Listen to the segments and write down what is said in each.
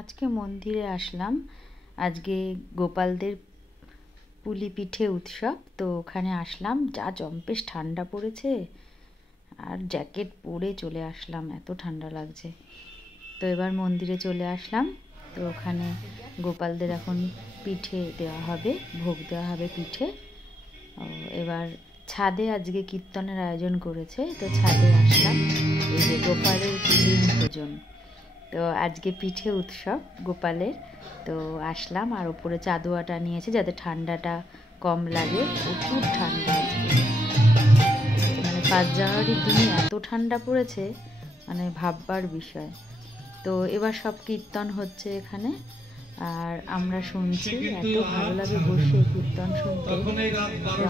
আজকে মন্দিরে আসলাম। আজকে গোপালদের পুলি পিঠে উৎসব, তো ওখানে আসলাম। যা জম্পেশ ঠান্ডা পড়েছে, আর জ্যাকেট পরে চলে আসলাম, এত ঠান্ডা লাগছে। তো এবার মন্দিরে চলে আসলাম। তো ওখানে গোপালদের এখন পিঠে দেওয়া হবে, ভোগ দেওয়া হবে পিঠে। এবার ছাদে আজকে কীর্তনের আয়োজন করেছে, তো ছাদে আসলাম। এই যে গোপালের লিঙ্গ ভোজন, তো আজকে পিঠে উৎসব গোপালের। তো আসলাম, আর ওপরে চাদুয়াটা নিয়েছে যাতে ঠান্ডাটা কম লাগে। প্রচুর ঠান্ডা আজকে, মানে 5 জানুয়ারির দিনে এত ঠান্ডা পড়েছে, মানে ভাববার বিষয়। তো এবার সব কীর্তন হচ্ছে এখানে, আর আমরা শুনছি। এত ভালো লাগে বসে কীর্তন শুনতে।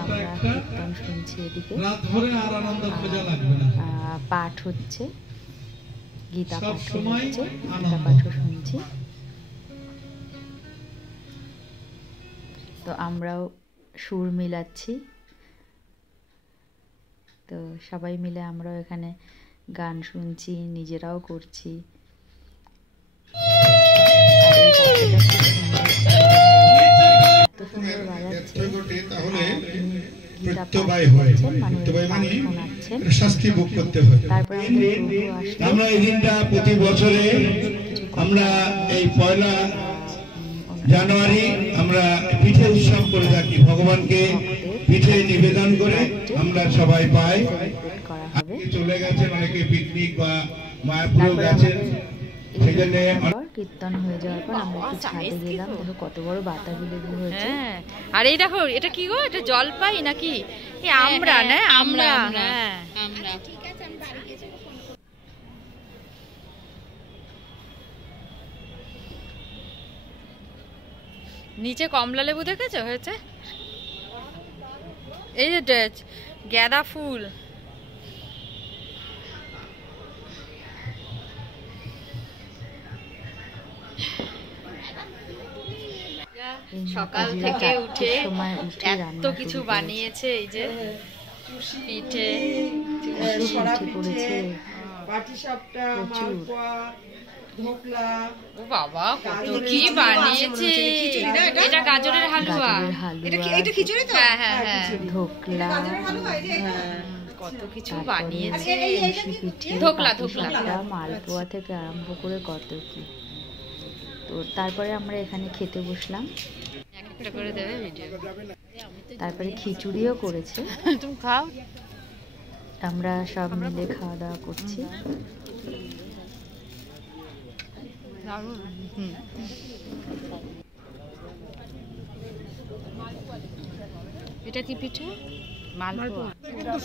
আমরা কীর্তন শুনছি, এদিকে পাঠ হচ্ছে, গীতা পাঠ হচ্ছে, গীতা পাঠও শুনছি। তো আমরাও সুর মিলাচ্ছি। তো সবাই মিলে আমরাও এখানে গান শুনছি, নিজেরাও করছি। এত সুন্দর বাজাচ্ছে, গীতা পাঠ করছেন, মানে শোনাচ্ছেন। তারপরে আমরা এই দিনটা প্রতি বছরে আমরা এই 1 জানুয়ারি আমরা পিঠে উৎসব করে থাকি। ভগবানকে পিঠে নিবেদন করে আমরা সবাই পাই। চলে গেছেন অনেকে পিকনিক বা মায়াপুরেও গেছেন। সেখানে কীর্তন হয়ে যাওয়ার পর আমরা একটু ছাদে গেলাম। দেখো কত বড় বাতাবি লেবু হয়েছে। আর এই দেখো, এটা কি গো? এটা জলপাই নাকি? আমরা না, আমরা আমরা ঠিক আছে, আমি বাড়ি গিয়ে যাব। নিচে কমলা লেবু দেখেছো হয়েছে? এই যে গাঁদা ফুল। সকাল থেকে উঠে এত কিছু বানিয়েছে। এই যে পিঠে, ও বাবা কত কি বানিয়েছে। এটা গাজরের হালুয়া, এটা খিচুড়ি তো। হ্যাঁ হ্যাঁ হ্যাঁ, ধোকলা, কত কিছু বানিয়েছে। ধোকলা, মালপোয়া থেকে আরম্ভ করে কত কি। তো তারপরে আমরা এখানে খেতে বসলাম। তারপরে খিচুড়িও করেছে, তুমি খাও। আমরা সব মিলে খাওয়া দাওয়া করছি। এটা কি পিঠে? মালপোয়া।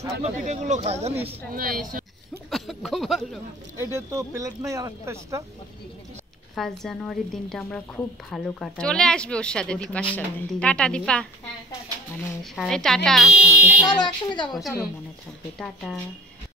শুকনো পিঠেগুলো খায় জানিস না? খুব ভালো। এটা তো প্লেট নাই, আরেকটা এক্সট্রা। 1 জানুয়ারির দিনটা আমরা খুব ভালো কাটালাম। চলে আসবে ওর সাথে, দীপার সাথে। টাটা দীপা, মানে সারা টাটা, মনে থাকবে। টাটা।